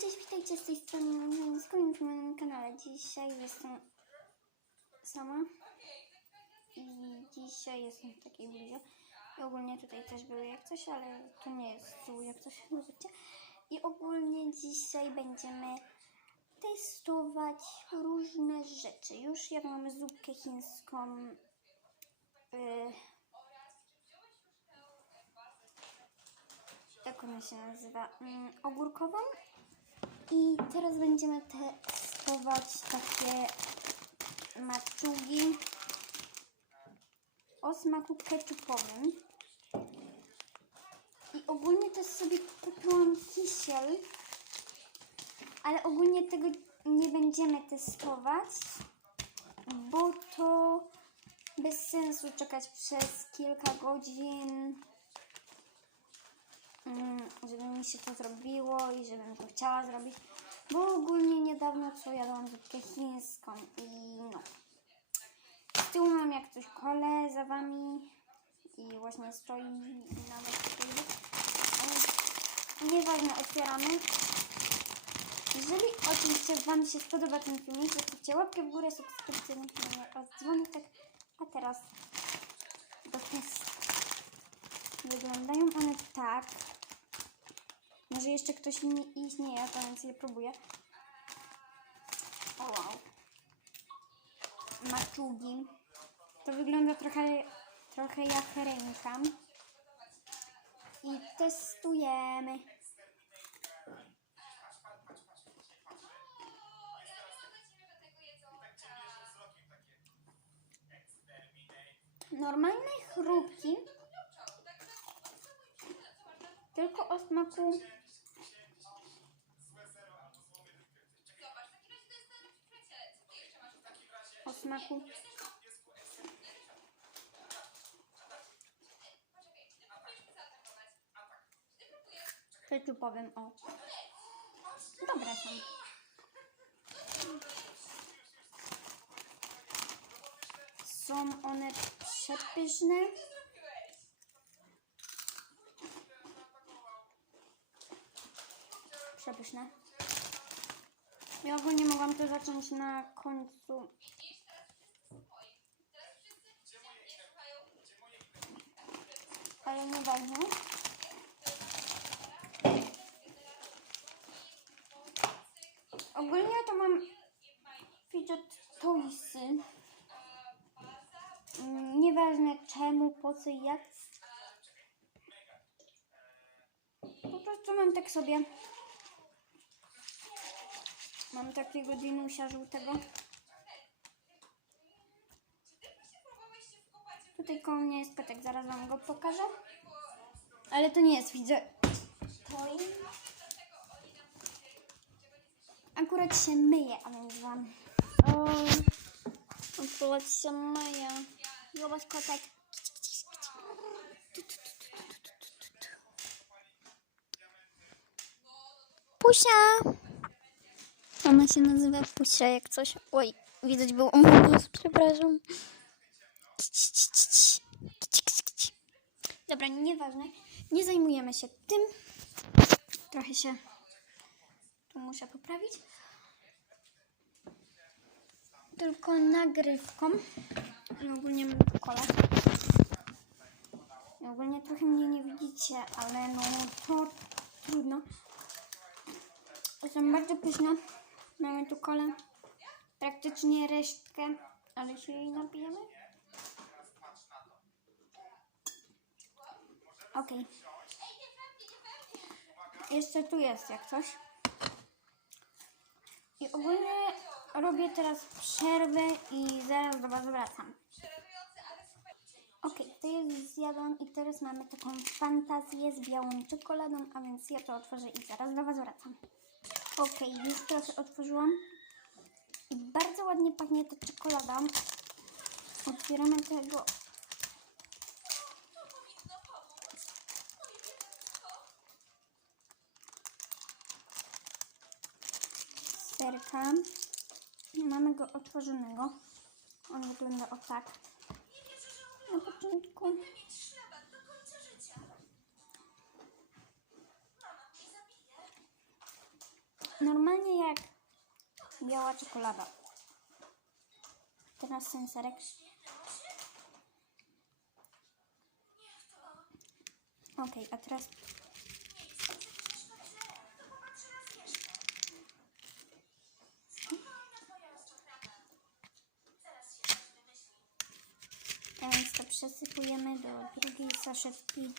cześć, witajcie z tej strony z kolejnym na moim kanale. Dzisiaj jestem sama i dzisiaj jestem w takiej bluzie. I ogólnie tutaj też były jak coś, ale to nie jest tu jak coś, zobaczcie. I ogólnie dzisiaj będziemy testować różne rzeczy. Już jak mamy zupkę chińską, yy, jak ona się nazywa, mm, ogórkową. I teraz będziemy testować takie maczugi o smaku ketchupowym. I ogólnie też sobie kupiłam kisiel, ale ogólnie tego nie będziemy testować, bo to bez sensu czekać przez kilka godzin żeby mi się to zrobiło i żebym to chciała zrobić, bo ogólnie niedawno co jadłam zupkę chińską i no. Tyłu mam jak coś kole za wami i właśnie stoi na Ale Nieważne, otwieramy. Jeżeli oczywiście Wam się spodoba ten filmik, zostawcie łapkę w górę, subskrypcję na kanale oraz dzwonek. A teraz do testu. Wyglądają one tak. Może jeszcze ktoś ich nie jadł, więc je próbuję. O wow. Maczugi. To wygląda trochę, trochę jak ręka. I testujemy. Normalne chrupki tylko o smaku o smaku ketchupowym, o. Dobre są. Są one przepyszne. Przepyszne. Ja ogólnie mogłam to zacząć na końcu. Ale nieważne. Ogólnie to mam fidget toysy. Mm, Nieważne czemu, po co i jak. Po prostu mam tak sobie. Mam takiego dinusia żółtego. Tutaj koło mnie jest kotek, zaraz wam go pokażę. Ale to nie jest, widzę. Toy. Akurat się myje, a więc wam. O, akurat się myje. Zobacz kotek. Pusia! Ona się nazywa Pusia jak coś. Oj, widać mnie głos, przepraszam. Dobra, nieważne. Nie zajmujemy się tym. Trochę się tu muszę poprawić. Tylko nagrywką. I ogólnie mam kolę. I ogólnie trochę mnie nie widzicie, ale no to trudno. Są bardzo pyszne. Mamy tu kolę. Praktycznie resztkę, ale się jej napijemy. Okej. Jeszcze tu jest jak coś. I ogólnie robię teraz przerwę i zaraz do Was wracam. Okej, to jest zjadłam i teraz mamy taką fantazję z białą czekoladą, a więc ja to otworzę i zaraz do Was wracam. Okej, już to otworzyłam. I bardzo ładnie pachnie ta czekolada. Otwieramy tego. Serka. Mamy go otworzonego. On wygląda o tak. Na początku. Normalnie jak biała czekolada. Teraz sensorek. Okej, a teraz Więc to przesypujemy do drugiej saszetki.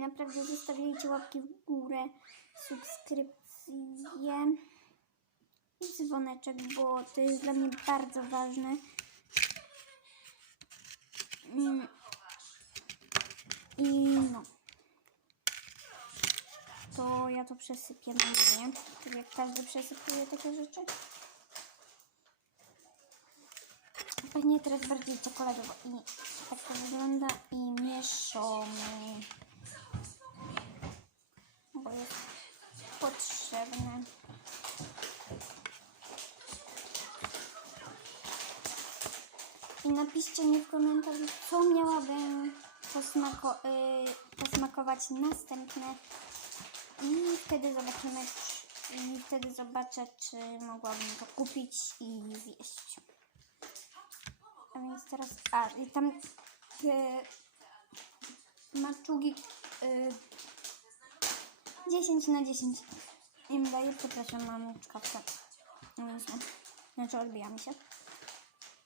Naprawdę zostawiajcie łapki w górę, subskrypcje i dzwoneczek, bo to jest dla mnie bardzo ważne. I no. To ja to przesypię na mnie. Tak jak każdy przesypuje takie rzeczy. Pewnie teraz bardziej czekoladowo. I tak to wygląda. I mieszamy. Bo jest potrzebne. I napiszcie mi w komentarzu, co miałabym posmako- y, posmakować następne. I wtedy zobaczymy, czy, i wtedy zobaczę, czy mogłabym to kupić i zjeść. A więc teraz, a i tam y, maczugi y, 10 na 10 im daję, przepraszam, mam czkawkę. No znaczy odbija mi się.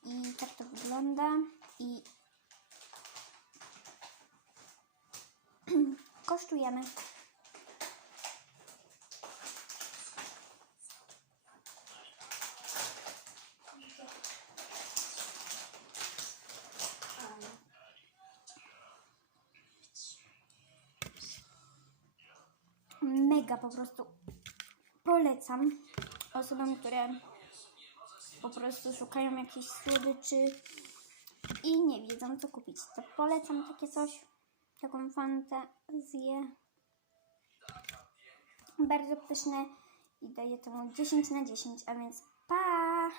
I tak to wygląda. I kosztujemy. Mega po prostu polecam osobom, które po prostu szukają jakichś słodyczy i nie wiedzą co kupić. To polecam takie coś, taką fantazję. Bardzo pyszne i daję temu 10 na 10, a więc pa!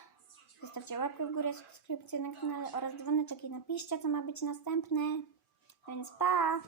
Zostawcie łapkę w górę, subskrypcję na kanale oraz dzwoneczek i napiszcie co ma być następne. A więc pa!